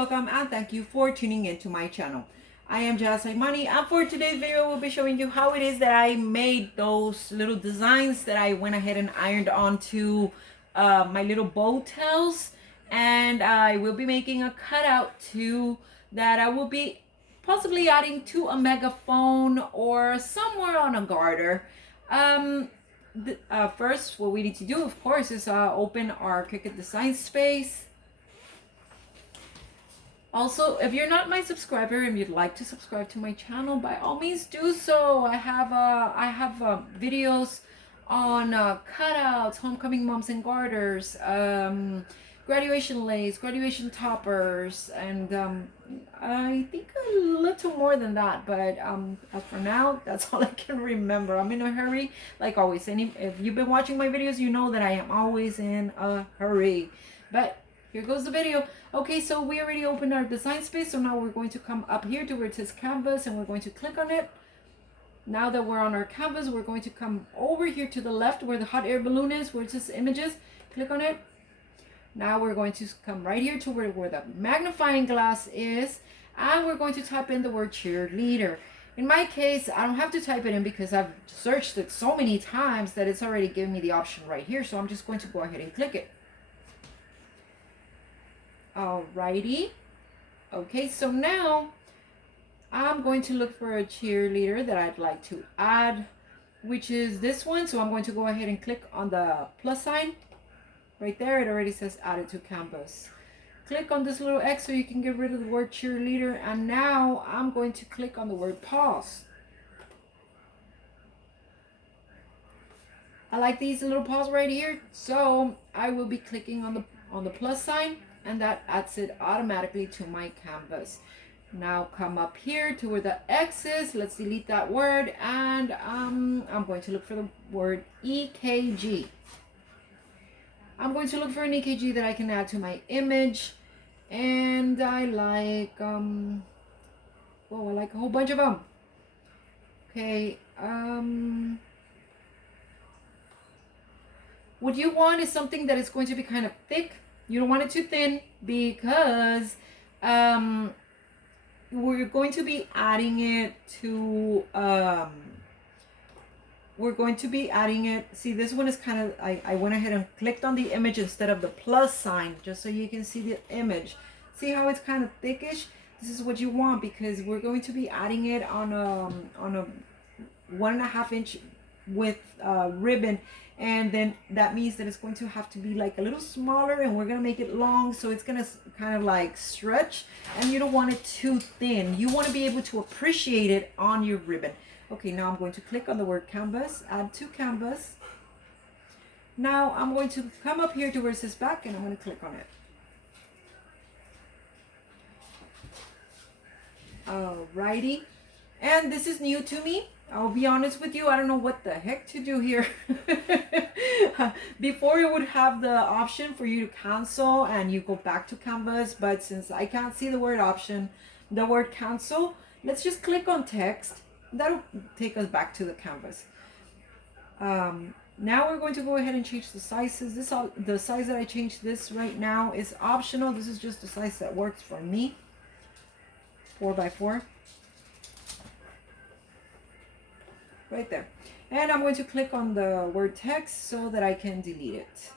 welcome and thank you for tuning into my channel. I am Jazz Money, and for today's video we'll be showing you how it is that I made those little designs that I went ahead and ironed onto my little bow tails, and I will be making a cutout too that I will be possibly adding to a megaphone or somewhere on a garter. First, what we need to do, of course, is open our Cricut design space. Also, if you're not my subscriber and you'd like to subscribe to my channel, by all means do so. I have videos on cutouts, homecoming moms and garters, graduation lace, graduation toppers, and I think a little more than that. But as for now, that's all I can remember. I'm in a hurry, like always. If you've been watching my videos, you know that I am always in a hurry. But here goes the video. Okay, so we already opened our design space, so now we're going to come up here to where it says canvas, and we're going to click on it. Now that we're on our canvas, we're going to come over here to the left where the hot air balloon is, where it says images. Click on it. Now we're going to come right here to where the magnifying glass is, and we're going to type in the word cheerleader. In my case, I don't have to type it in because I've searched it so many times that it's already giving me the option right here, so I'm just going to go ahead and click it. Alrighty. Okay, so now I'm going to look for a cheerleader that I'd like to add, which is this one. So I'm going to go ahead and click on the plus sign right there. It already says added to canvas. Click on this little X so you can get rid of the word cheerleader, and now I'm going to click on the word pause. I like these little paws right here, so I will be clicking on the plus sign, and that adds it automatically to my canvas. Now come up here to where the X is. Let's delete that word, and I'm going to look for the word EKG. I'm going to look for an EKG that I can add to my image, and I like I like a whole bunch of them. Okay, what you want is something that is going to be kind of thick. You don't want it too thin, because we're going to be adding it to see, this one is kind of, I went ahead and clicked on the image instead of the plus sign, just so you can see the image. See how it's kind of thickish? This is what you want, because we're going to be adding it on a 1.5 inch width ribbon, and then that means that it's going to have to be like a little smaller, and we're going to make it long, so it's going to kind of like stretch, and you don't want it too thin. You want to be able to appreciate it on your ribbon. Okay, now I'm going to click on the word canvas, add to canvas. Now I'm going to come up here to where it says back, and I'm going to click on it. Alrighty, and this is new to me. I'll be honest with you, I don't know what the heck to do here. Before you would have the option for you to cancel and you go back to canvas, but since I can't see the word cancel, let's just click on text. That'll take us back to the canvas. Now we're going to go ahead and change the sizes. The size that I changed this right now is optional. This is just the size that works for me. 4x4. Right there. And I'm going to click on the word text so that I can delete it.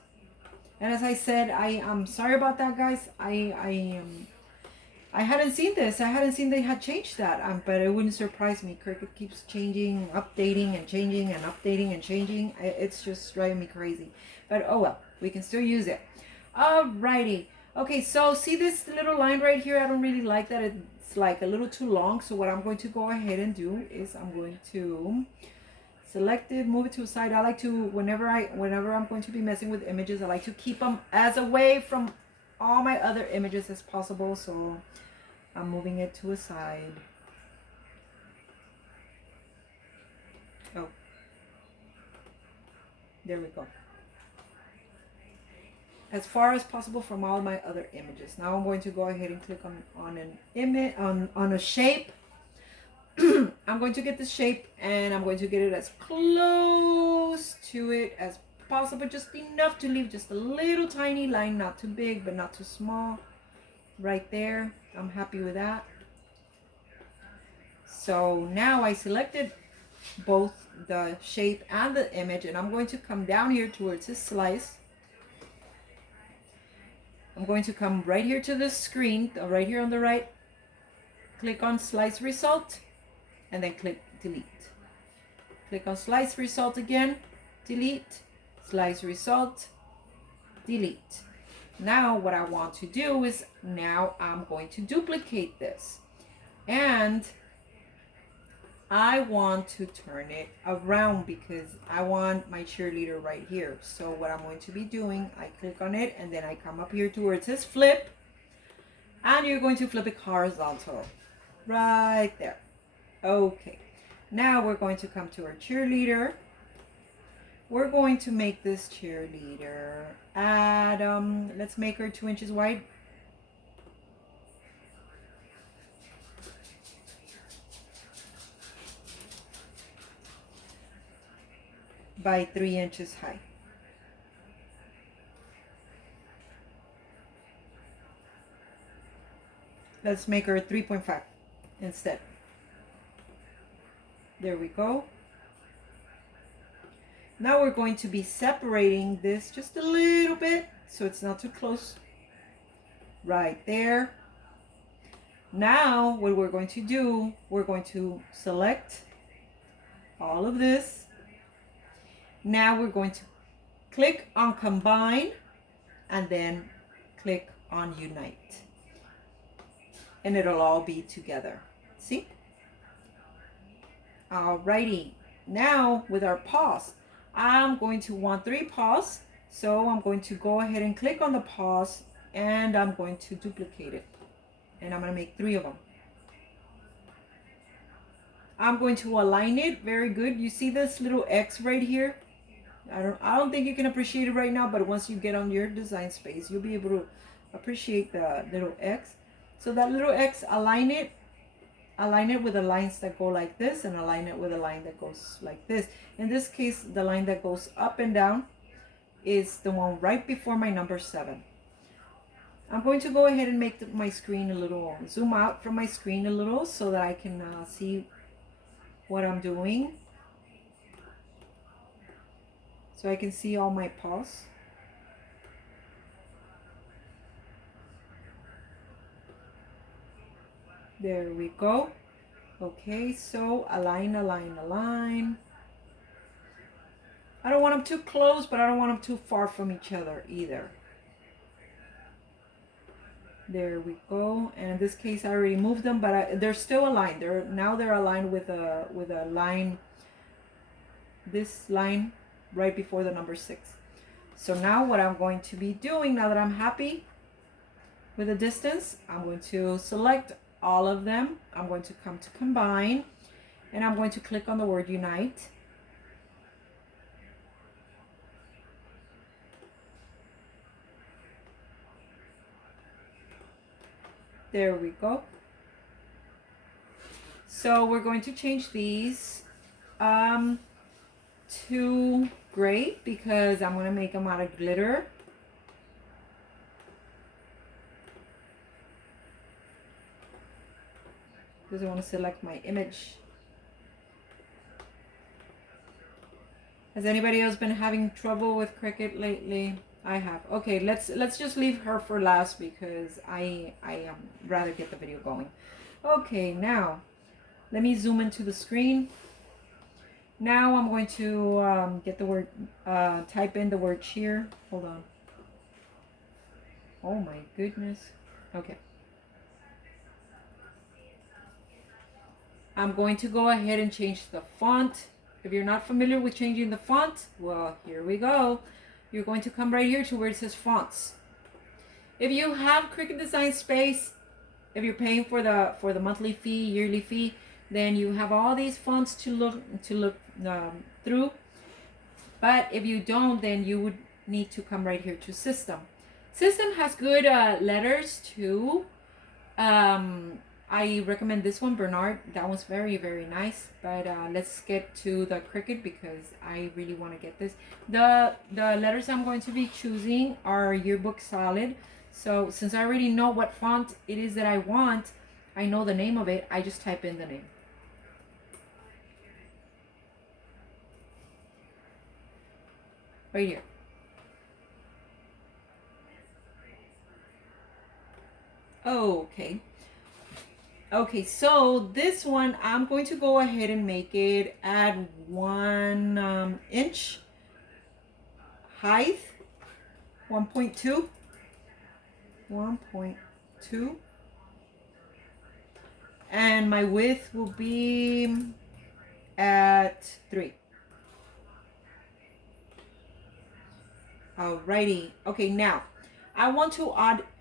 And as I said, I'm sorry about that, guys. I hadn't seen this. I hadn't seen they had changed that. But it wouldn't surprise me. Cricut keeps changing, updating, and changing, and updating, and changing. It's just driving me crazy. But oh well, we can still use it. Alrighty. Okay, so see this little line right here? I don't really like that. It's like a little too long. So what I'm going to go ahead and do is I'm going to select it, move it to the side. I like to, whenever I'm going to be messing with images, I like to keep them as away from all my other images as possible. So I'm moving it to a side. Oh, there we go. As far as possible from all my other images. Now I'm going to go ahead and click on an image, on a shape. I'm going to get the shape, and I'm going to get it as close to it as possible, just enough to leave just a little tiny line, not too big but not too small. right there. I'm happy with that. So now I selected both the shape and the image, and I'm going to come down here towards this slice. I'm going to come right here to the screen, right here on the right, click on slice result, and then click delete. Click on slice result again, delete, slice result, delete. Now what I want to do is, now I'm going to duplicate this, and I want to turn it around because I want my cheerleader right here. So what I'm going to be doing, I click on it and then I come up here to where it says flip, and you're going to flip it horizontal right there. Okay, now we're going to come to our cheerleader. We're going to make this cheerleader at let's make her 2 inches wide. By 3 inches high. Let's make her 3.5 instead. There we go. Now we're going to be separating this just a little bit so it's not too close. Right there. Now what we're going to do, we're going to select all of this. Now we're going to click on combine and then click on unite. And it'll all be together. See? Alrighty. Now with our paws, I'm going to want 3 paws. So I'm going to go ahead and click on the paws and I'm going to duplicate it. And I'm going to make 3 of them. I'm going to align it very good. You see this little X right here? I don't think you can appreciate it right now, but once you get on your design space, you'll be able to appreciate the little X. So that little X, align it with the lines that go like this and align it with a line that goes like this. In this case, the line that goes up and down is the one right before my number 7. I'm going to go ahead and make my screen a little, zoom out from my screen a little so that I can see what I'm doing. So I can see all my paws. There we go. Okay, so align, align, align. I don't want them too close, but I don't want them too far from each other either. There we go. And in this case, I already moved them, but they're still aligned. They're aligned with a line. This line right before the number 6. So now what I'm going to be doing, now that I'm happy with the distance, I'm going to select all of them. I'm going to come to combine and I'm going to click on the word unite. There we go. So we're going to change these to gray because I'm going to make them out of glitter. Because I want to select my image. Has anybody else been having trouble with Cricut lately? I have. Okay, let's just leave her for last because I rather get the video going. Okay, now let me zoom into the screen. Now I'm going to get the word, type in the word cheer. Hold on. Oh my goodness. Okay. I'm going to go ahead and change the font. If you're not familiar with changing the font, well, here we go. You're going to come right here to where it says fonts. If you have Cricut Design Space, if you're paying for the monthly fee, yearly fee, then you have all these fonts to look through. But if you don't, then you would need to come right here to System. System has good letters too. I recommend this one, Bernard. That one's very, very nice. But let's get to the Cricut because I really want to get this. The letters I'm going to be choosing are Yearbook Solid. So since I already know what font it is that I want, I know the name of it, I just type in the name. Right here. Okay. Okay, so this one, I'm going to go ahead and make it at 1 inch height, 1.2, 1.2, and my width will be at 3. Alrighty. Okay, now I want to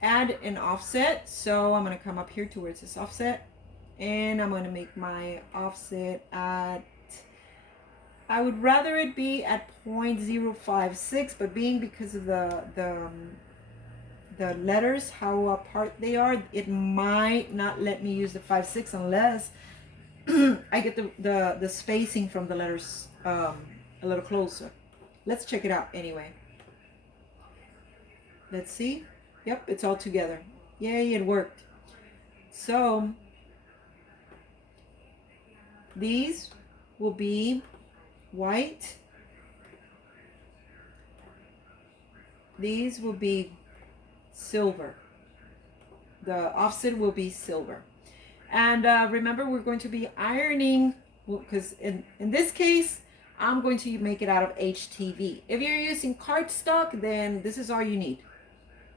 add an offset, so I'm gonna come up here to where it says offset, and I'm gonna make my offset at, I would rather it be at 0.056, but being because of the letters, how apart they are, it might not let me use the 5/6 unless I get the spacing from the letters a little closer. Let's check it out anyway. Let's see. Yep, it's all together. Yay, it worked. So these will be white. These will be silver. The offset will be silver. And remember, we're going to be ironing, because in this case, I'm going to make it out of HTV. If you're using cardstock, then this is all you need.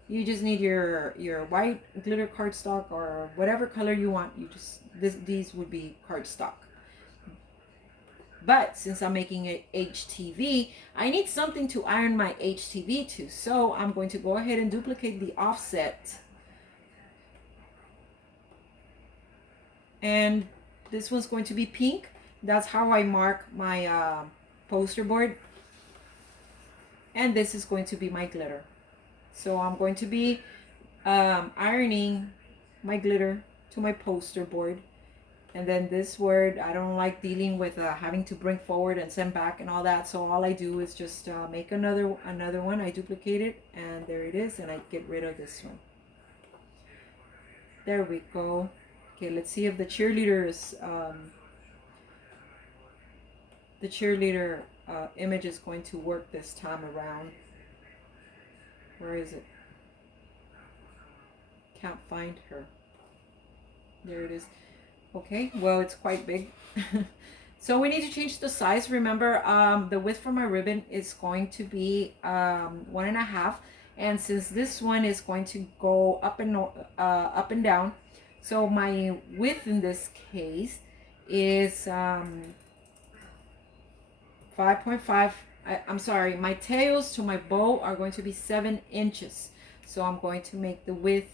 You just need your white glitter cardstock or whatever color you want. You just, these would be cardstock. But since I'm making it HTV, I need something to iron my HTV to. So I'm going to go ahead and duplicate the offset. And this one's going to be pink. That's how I mark my poster board. And this is going to be my glitter. So I'm going to be ironing my glitter to my poster board. And then this word, I don't like dealing with having to bring forward and send back and all that. So all I do is just make another one. I duplicate it, and there it is. And I get rid of this one. There we go. Okay, let's see if the cheerleader's image is going to work this time around. Where is it? Can't find her. There it is. Okay, well, it's quite big. So we need to change the size. Remember, the width for my ribbon is going to be 1.5, and since this one is going to go up and down, so my width in this case is 5.5. I'm sorry, my tails to my bow are going to be 7 inches. So I'm going to make the width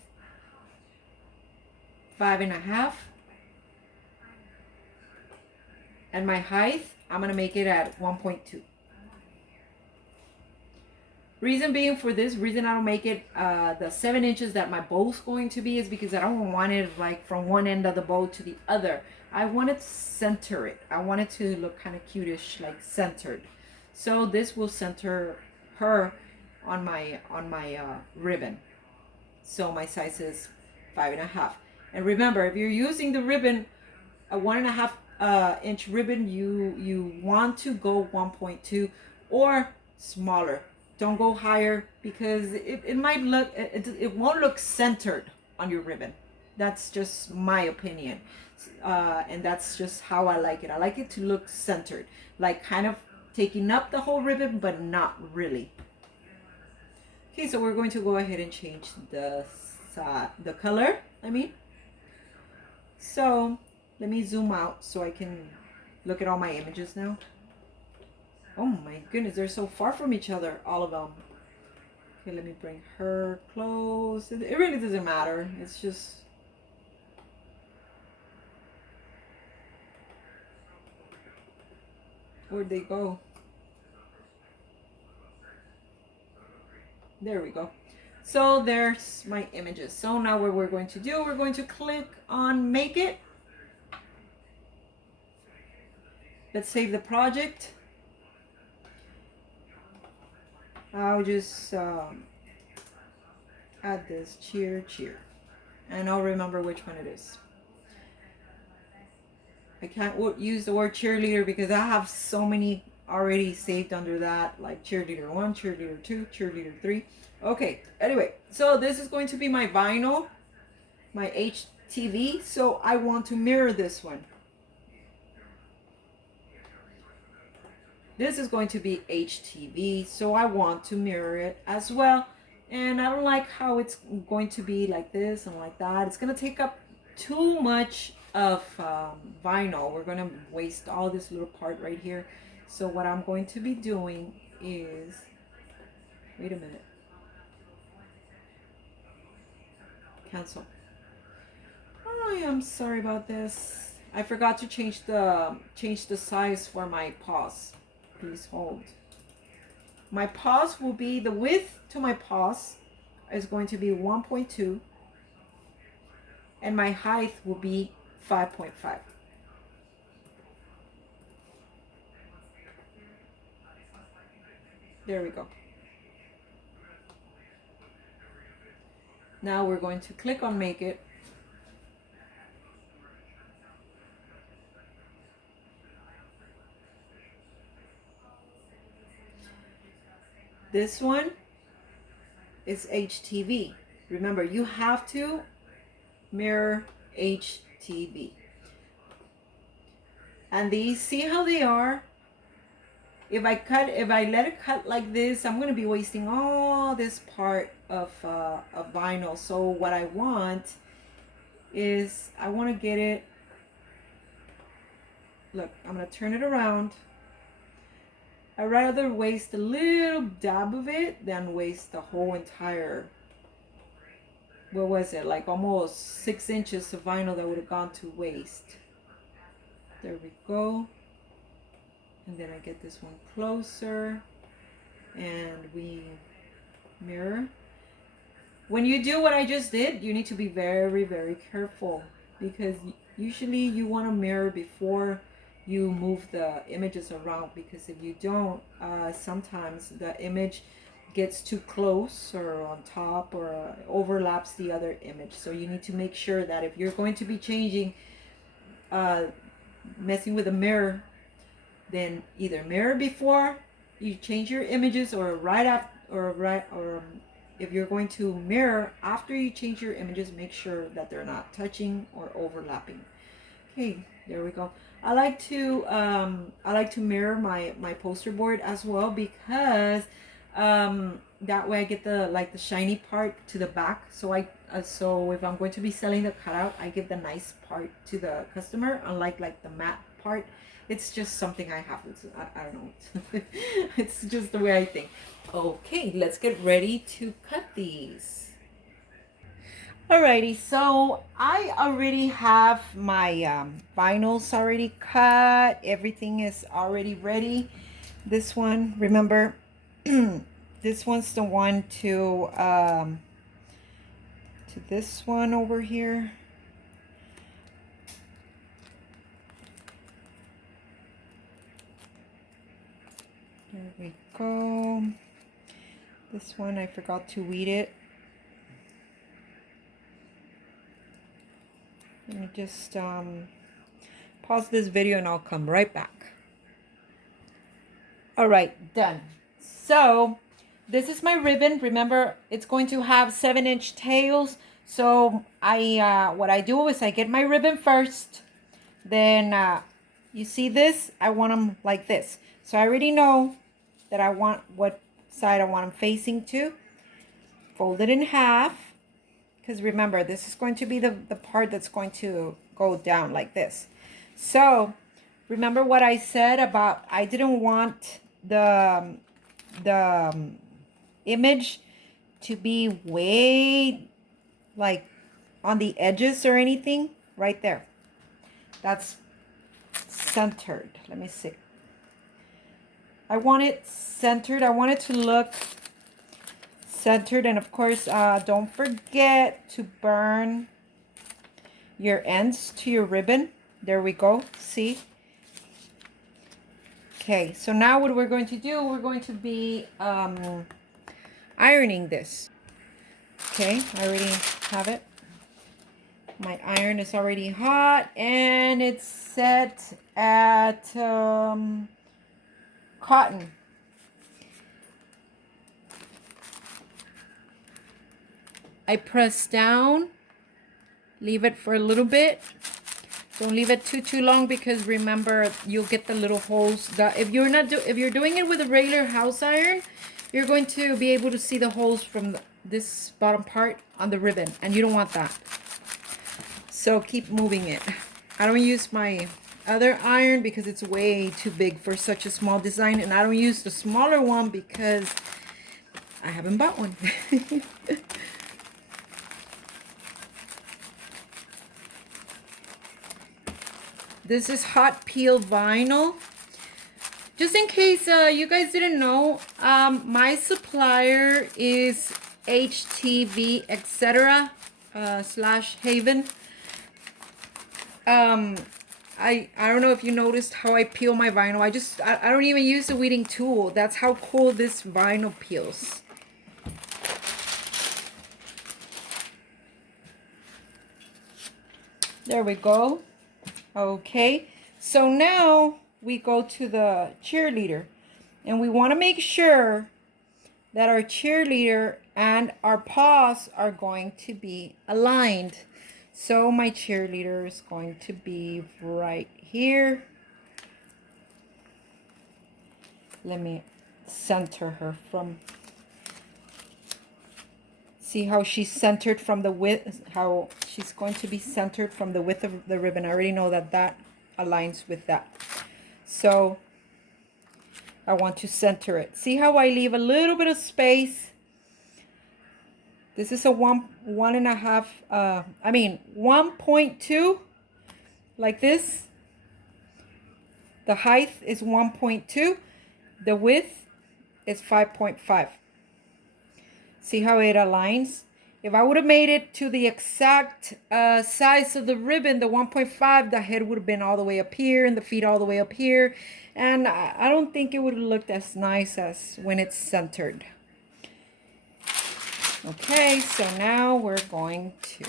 5.5. And my height, I'm going to make it at 1.2. Reason being for this, reason I don't make it the 7 inches that my bow's going to be is because I don't want it like from one end of the bow to the other. I want to center it. I want it to look kind of cutish, like centered. So this will center her on my ribbon. So my size is 5.5. And remember, if you're using the ribbon, a 1.5 inch ribbon, you want to go 1.2 or smaller. Don't go higher because it might look, it won't look centered on your ribbon. That's just my opinion. And that's just how I like it. I like it to look centered, like kind of taking up the whole ribbon, but not really. Okay, so we're going to go ahead and change the color, So let me zoom out so I can look at all my images now. Oh my goodness, they're so far from each other, all of them. Okay, let me bring her close. It really doesn't matter. It's just... Where'd they go? There we go. So there's my images. So now what we're going to do, we're going to click on Make It. Let's save the project. I'll just add this cheer. And I'll remember which one it is. I can't use the word cheerleader because I have so many already saved under that, like cheerleader 1, cheerleader 2, cheerleader 3. Okay, anyway, so this is going to be my vinyl, my HTV. So I want to mirror this one. This is going to be HTV, so I want to mirror it as well. And I don't like how it's going to be like this and like that. It's going to take up too much of vinyl. We're going to waste all this little part right here. So what I'm going to be doing is, wait a minute, cancel. I am sorry about this. I forgot to change the size for my paws. Please hold. My paws will be, the width to my paws is going to be 1.2 and my height will be 5.5. There we go. Now we're going to click on make it. This one is HTV. Remember, you have to mirror HTV. And these, see how they are? If I let it cut like this, I'm gonna be wasting all this part of vinyl. So what I want is, I want to get it, look, I'm gonna turn it around. I'd rather waste a little dab of it than waste the whole entire, what was it, like almost 6 inches of vinyl that would have gone to waste. There we go. And then I get this one closer and we mirror. When you do what I just did, you need to be very, very careful, because usually you want to mirror before you move the images around, because if you don't, sometimes the image gets too close or on top or overlaps the other image. So you need to make sure that if you're going to be changing, messing with a mirror, then either mirror before you change your images, or right after, or if you're going to mirror after you change your images, make sure that they're not touching or overlapping. Okay, there we go. I like to mirror my poster board as well, because that way I get the shiny part to the back. So so if I'm going to be selling the cutout, I give the nice part to the customer, unlike like the matte part. It's just something I have. I don't know. It's just the way I think. Okay, let's get ready to cut these. Alrighty, so I already have my vinyls already cut. Everything is already ready. This one, remember, this one's the one to this one over here. There we go. This one, I forgot to weed it. Let me just pause this video and I'll come right back. All right, done. So this is my ribbon. Remember, it's going to have 7-inch tails. So what I do is I get my ribbon first. Then you see this? I want them like this. So I already know that I want what side I want them facing to. Fold it in half. Because remember, this is going to be the part that's going to go down like this. So remember what I said about, I didn't want the image to be way like on the edges or anything. Right there. That's centered. Let me see. I want it centered. I want it to look centered. And of course, don't forget to burn your ends to your ribbon. There we go. See? Okay, so now what we're going to do, we're going to be ironing this. Okay, I already have it. My iron is already hot and it's set at cotton. I press down, leave it for a little bit. Don't leave it too long, because remember, you'll get the little holes. That if you're doing it with a regular house iron, you're going to be able to see the holes from this bottom part on the ribbon, and you don't want that. So keep moving it. I don't use my other iron because it's way too big for such a small design, and I don't use the smaller one because I haven't bought one. This is hot peel vinyl. Just in case you guys didn't know, my supplier is HTV etc. / Haven. I don't know if you noticed how I peel my vinyl. I don't even use a weeding tool. That's how cool this vinyl peels. There we go. Okay, so now we go to the cheerleader, and we want to make sure that our cheerleader and our paws are going to be aligned. So my cheerleader is going to be right here. Let me center her from, see how she's centered from the width, how she's going to be centered from the width of the ribbon. I already know that that aligns with that. So I want to center it. See how I leave a little bit of space? This is a 1.2, like this. The height is 1.2. The width is 5.5. See how it aligns? If I would have made it to the exact size of the ribbon, the 1.5, the head would have been all the way up here and the feet all the way up here. And I don't think it would have looked as nice as when it's centered. Okay, so now we're going to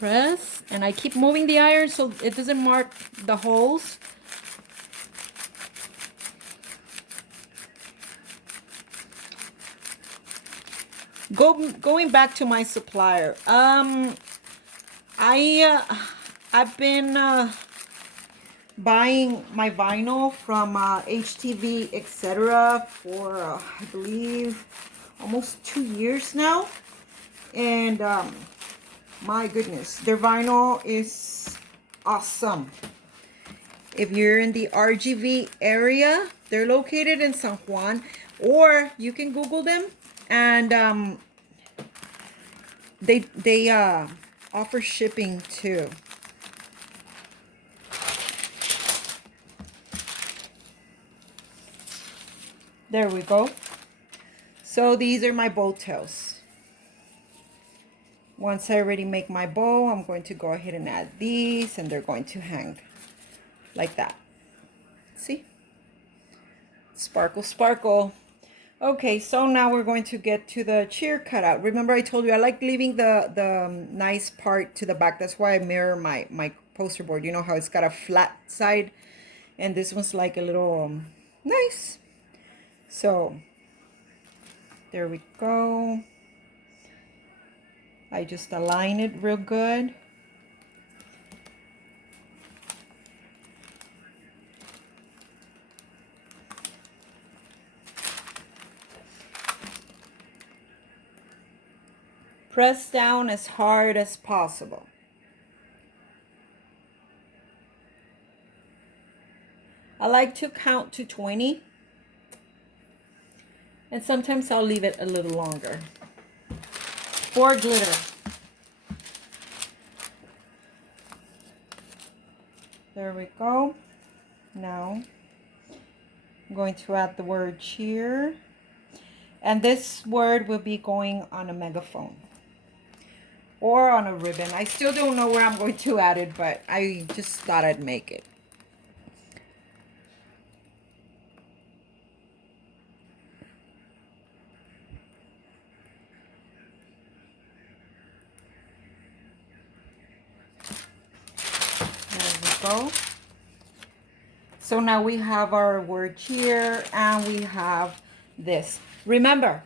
press. And I keep moving the iron so it doesn't mark the holes. Going back to my supplier, I've been buying my vinyl from HTV etc. for I believe almost 2 years now, and my goodness, their vinyl is awesome. If you're in the RGV area, they're located in San Juan, or you can Google them. And they offer shipping too. There we go. So these are my bow tails. Once I already make my bow, I'm going to go ahead and add these, and they're going to hang like that. See? Sparkle, sparkle. Okay, so now we're going to get to the cheer cutout. Remember I told you I like leaving the nice part to the back. That's why I mirror my poster board. You know how it's got a flat side, and this one's like a little nice. So there we go. I just align it real good. Press down as hard as possible. I like to count to 20. And sometimes I'll leave it a little longer. For glitter. There we go. Now I'm going to add the word cheer. And this word will be going on a megaphone. Or on a ribbon. I still don't know where I'm going to add it, but I just thought I'd make it. go. So now we have our word cheer, and we have this. Remember,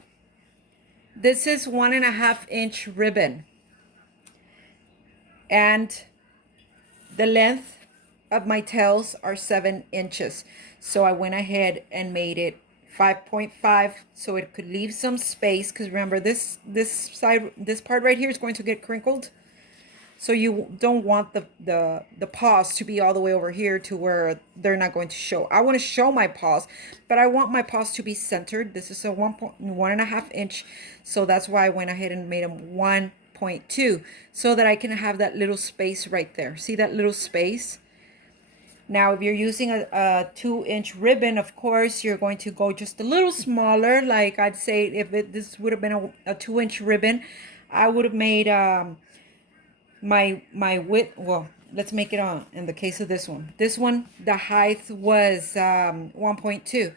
this is 1.5-inch ribbon, and the length of my tails are 7 inches. So I went ahead and made it 5.5 so it could leave some space, because remember this side, this part right here is going to get crinkled. So you don't want the paws to be all the way over here to where they're not going to show. I want to show my paws, but I want my paws to be centered. This is a 1.5 inch. So that's why I went ahead and made them 1.2 so that I can have that little space right there. See that little space? Now, if you're using a 2-inch ribbon, of course, you're going to go just a little smaller. Like I'd say if this would have been a 2-inch ribbon, I would have made my width, well, let's make it on in the case of this one, the height was 1.2.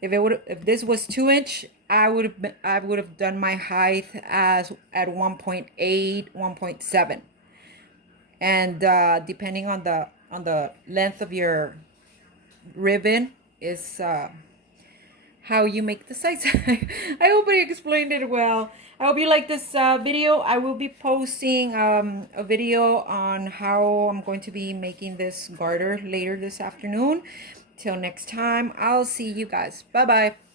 If this was 2-inch, I would have done my height as at 1.8, 1.7. And depending on the length of your ribbon is how you make the size. I hope I explained it well. I hope you like this video. I will be posting a video on how I'm going to be making this garter later this afternoon. Till next time, I'll see you guys. Bye bye.